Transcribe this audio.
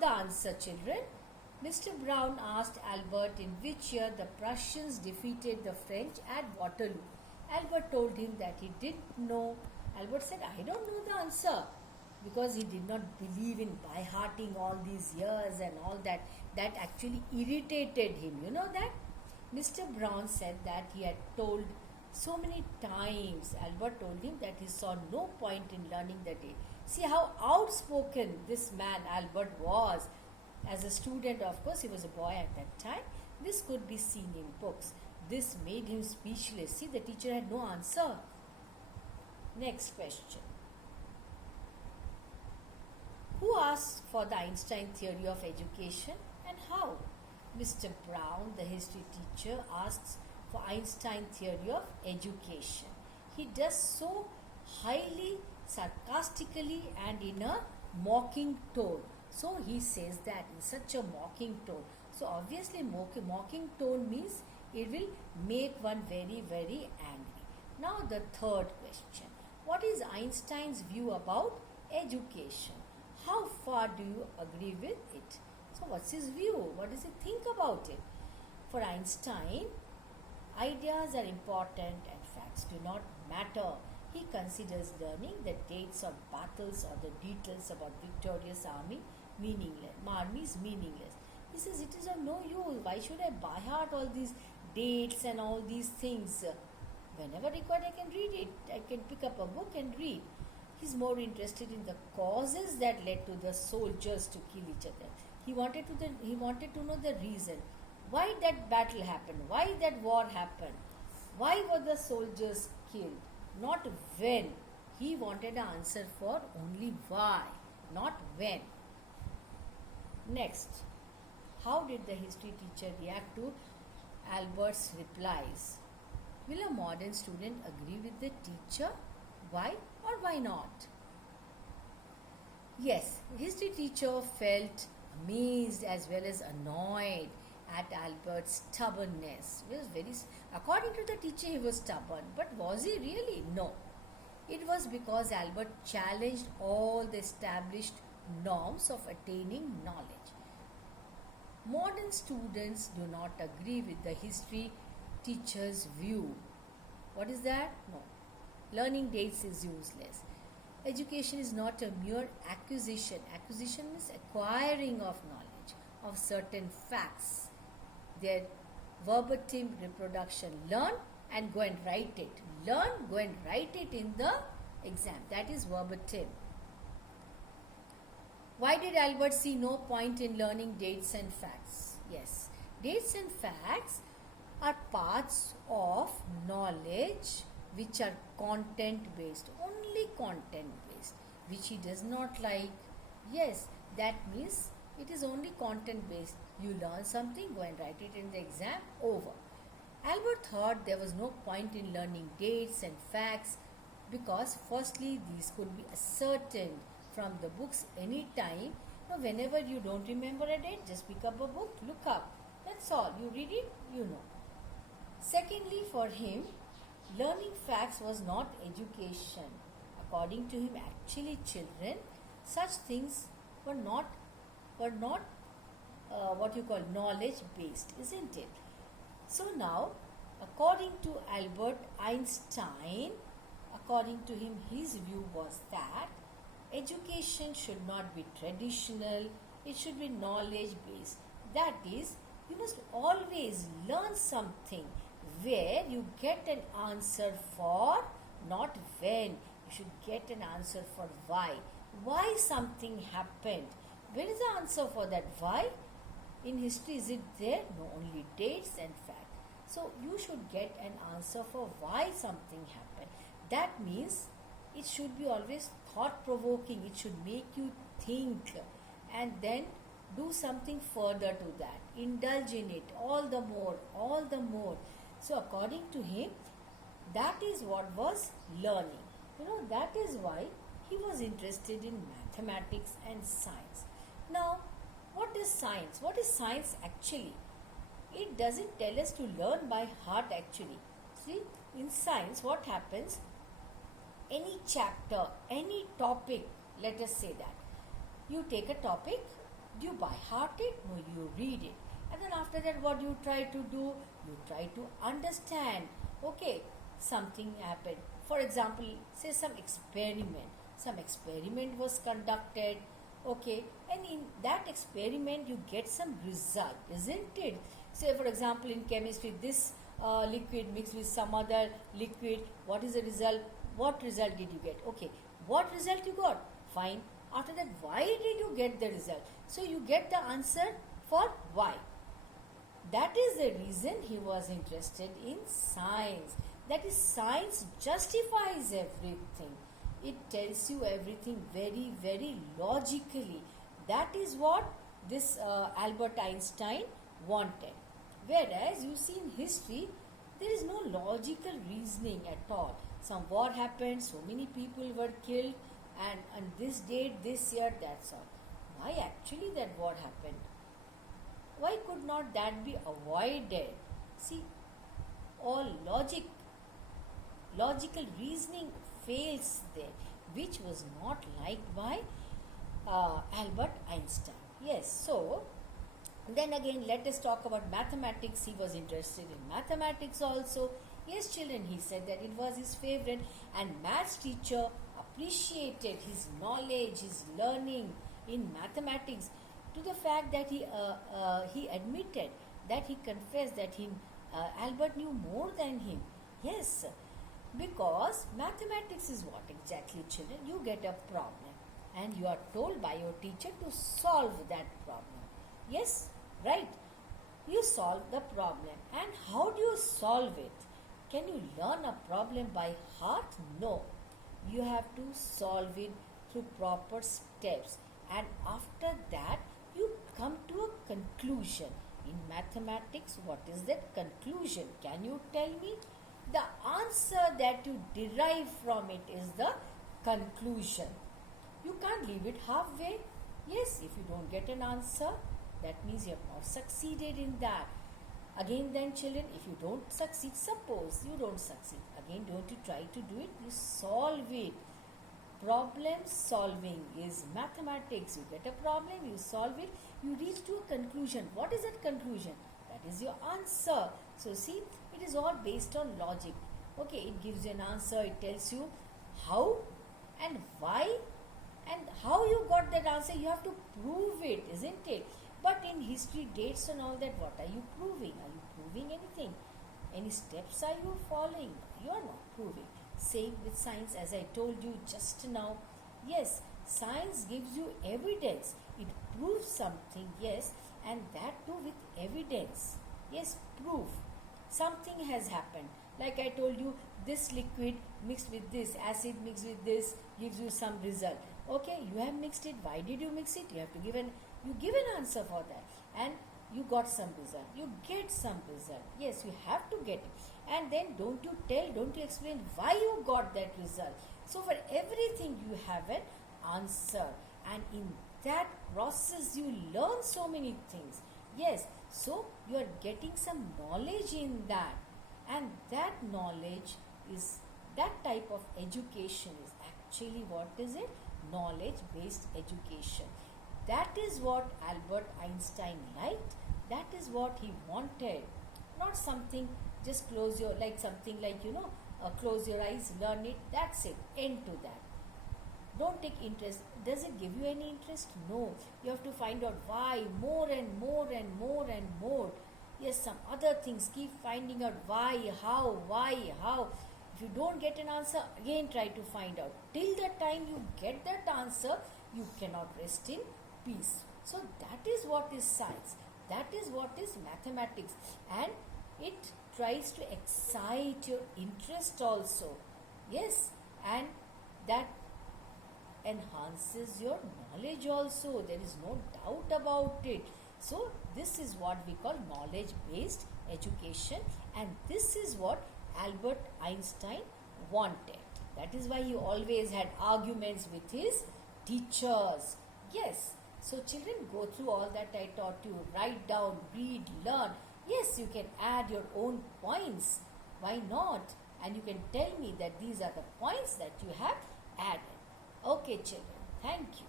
the answer, children. Mr. Brown asked Albert in which year the Prussians defeated the French at Waterloo. Albert told him that he didn't know. Albert said, I don't know the answer, because he did not believe in by-hearting all these years and all that. That actually irritated him. You know that? Mr. Brown said that he had told so many times. Albert told him that he saw no point in learning the day. See how outspoken this man Albert was. As a student, of course, he was a boy at that time. This could be seen in books. This made him speechless. See, the teacher had no answer. Next question. Who asked for the Einstein theory of education and how? Mr. Brown, the history teacher, asks for Einstein theory of education. He does so highly sarcastically and in a mocking tone. So he says that in such a mocking tone. So obviously mocking tone means it will make one very, very angry. Now the third question. What is Einstein's view about education? How far do you agree with it? So what's his view? What does he think about it? For Einstein, ideas are important and facts do not matter. He considers learning the dates of battles or the details about victorious army meaningless. He says it is of no use. Why should I by heart all these dates and all these things? Whenever required, I can read it. I can pick up a book and read. He's more interested in the causes that led to the soldiers to kill each other. He wanted to know the reason. Why that battle happened? Why that war happened? Why were the soldiers killed? Not when. He wanted an answer for only why, not when. Next, how did the history teacher react to Albert's replies? Will a modern student agree with the teacher? Why or why not? Yes, history teacher felt amazed as well as annoyed at Albert's stubbornness. According to the teacher, he was stubborn, but was he really? No. It was because Albert challenged all the established norms of attaining knowledge. Modern students do not agree with the history teacher's view. What is that? No. Learning dates is useless. Education is not a mere acquisition. Acquisition means acquiring of knowledge, of certain facts. Their verbatim reproduction. Learn and go and write it. Learn, go and write it in the exam. That is verbatim. Why did Albert see no point in learning dates and facts? Yes, dates and facts are parts of knowledge which are content based, only content based, which he does not like. Yes, that means it is only content based. You learn something, go and write it in the exam, over. Albert thought there was no point in learning dates and facts because firstly these could be ascertained from the books anytime. Now whenever you don't remember a date, just pick up a book, look up. That's all. You read it, you know. Secondly, for him, learning facts was not education. According to him, actually children, such things were not what you call knowledge based, isn't it? So now, according to Albert Einstein, according to him, his view was that education should not be traditional, it should be knowledge based. That is, you must always learn something where you get an answer for, not when. You should get an answer for why. Why something happened. Where is the answer for that? Why? In history, is it there? No, only dates and facts. So you should get an answer for why something happened. That means it should be always thought-provoking. It should make you think and then do something further to that. Indulge in it all the more. So according to him, that is what was learning. That is why he was interested in mathematics and science. Now, what is science? What is science actually? It doesn't tell us to learn by heart actually. See, in science, what happens? Any chapter, any topic, let us say that. You take a topic Do you by heart it? No, you read it. And then after that, what do you try to do? You try to understand. Okay, something happened. For example, say some experiment. Some experiment was conducted. Okay, and in that experiment, you get some result, isn't it? Say, for example, in chemistry, this liquid mixed with some other liquid. What is the result? What result did you get? Okay, what result you got? Fine. After that, why did you get the result? So you get the answer for why. That is the reason he was interested in science. That is, science justifies everything. It tells you everything very, very logically. That is what this Albert Einstein wanted. Whereas you see in history, there is no logical reasoning at all. Some war happened, so many people were killed, and on this date, this year, that's all. Why actually that war happened? Why could not that be avoided? See, all logical reasoning fails there, which was not liked by Albert Einstein. Yes, so then again, let us talk about mathematics. He was interested in mathematics also. Yes, children, he said that it was his favorite, and maths teacher appreciated his knowledge, his learning in mathematics, to the fact that he admitted, that he confessed that Albert knew more than him. Yes, because mathematics is what exactly, children? You get a problem and you are told by your teacher to solve that problem. Yes, right? You solve the problem. And how do you solve it? Can you learn a problem by heart? No. You have to solve it through proper steps. And after that, you come to a conclusion. In mathematics, what is that conclusion? Can you tell me? The answer that you derive from it is the conclusion. You can't leave it halfway. Yes, if you don't get an answer, that means you have not succeeded in that. Again then, children, if you don't succeed, suppose you don't succeed. Again, don't you try to do it, you solve it. Problem solving is mathematics. You get a problem, you solve it, you reach to a conclusion. What is that conclusion? That is your answer. So see, it is all based on logic. Okay, it gives you an answer, it tells you how and why and how you got that answer. You have to prove it, isn't it? But in history, dates and all that, what are you proving? Are you proving anything? Any steps are you following? You are not proving. Same with science, as I told you just now. Yes, science gives you evidence. It proves something, yes, and that too with evidence. Yes, proof. Something has happened. Like I told you, this liquid mixed with this, acid mixed with this, gives you some result. Okay, you have mixed it. Why did you mix it? You have to give an answer for that, and you got some result. You get some result. Yes, you have to get it. And then don't you explain why you got that result. So for everything you have an answer, and in that process you learn so many things. Yes, so you are getting some knowledge in that, and that knowledge is, that type of education is actually, what is it? Knowledge based education. That is what Albert Einstein liked. That is what he wanted. Not something just close your, like something like, close your eyes, learn it, that's it, end to that. Don't take interest. Does it give you any interest? No. You have to find out why, more and more and more and more. Yes, some other things. Keep finding out why, how. If you don't get an answer, again try to find out. Till the time you get that answer, you cannot rest in peace. So that is what is science. That is what is mathematics. And it tries to excite your interest also. Yes, and that enhances your knowledge also. There is no doubt about it. So this is what we call knowledge based education, and this is what Albert Einstein wanted. That is why he always had arguments with his teachers. Yes, so children, go through all that I taught you. Write down, read, learn. Yes, you can add your own points. Why not? And you can tell me that these are the points that you have added. Okay, children. Thank you.